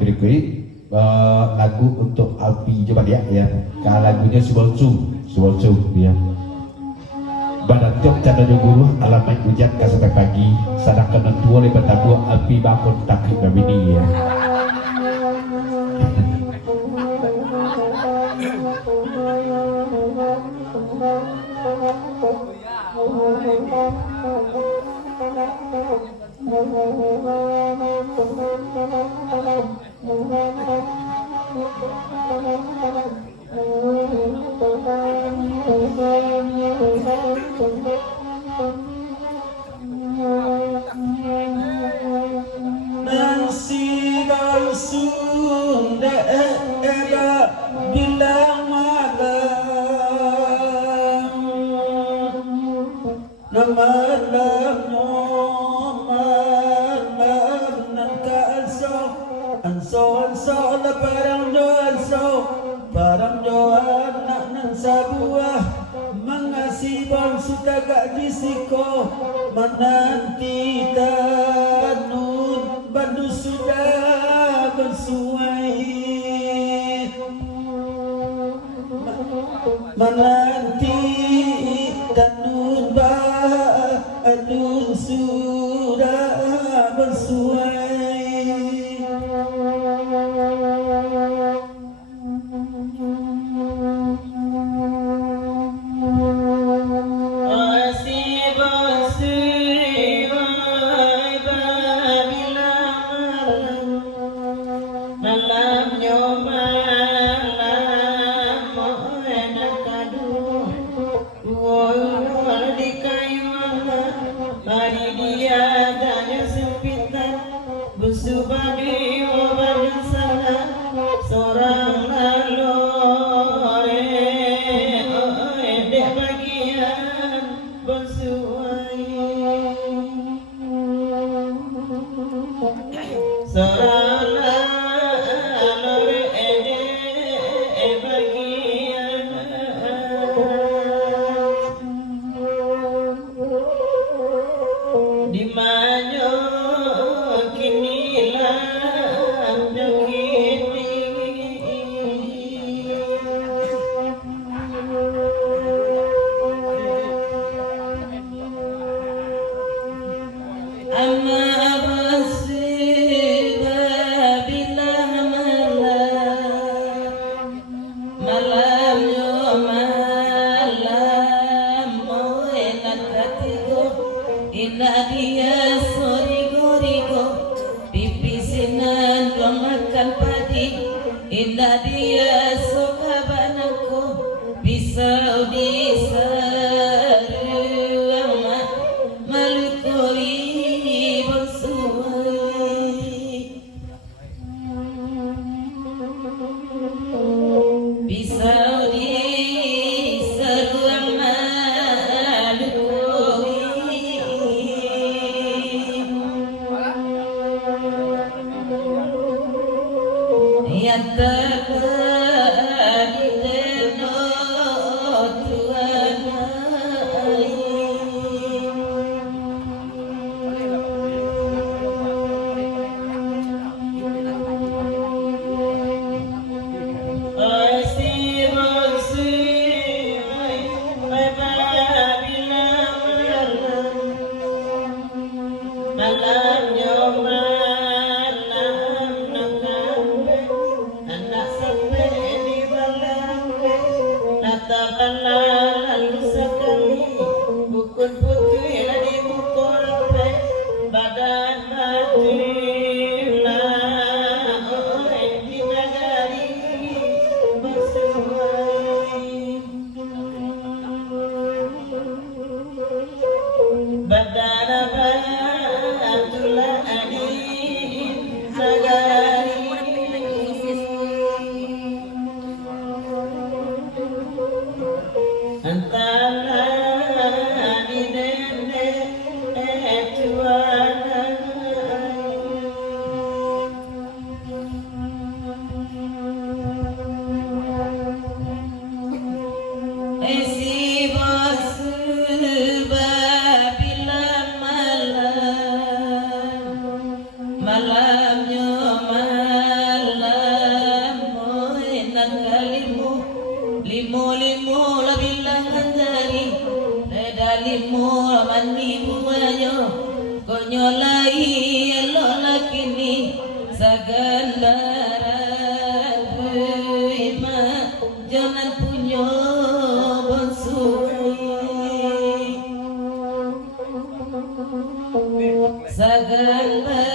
berikut ini lagu untuk Alpi coba dia ya. Lagunya Subolcu ya. Badan tiap canda guru alamai hujan ke sampai pagi sadakkan tua lebat tabu Alpi bakun takik babini ya. Nasi balsung daerah bila malam malamnya malam nanti anso la barang jo anak nan sabuah mengasih bangsu tagak disiko menanti tanun bandu sudah bersuai menanti tanun bandu sudah bersuai. Malam sagan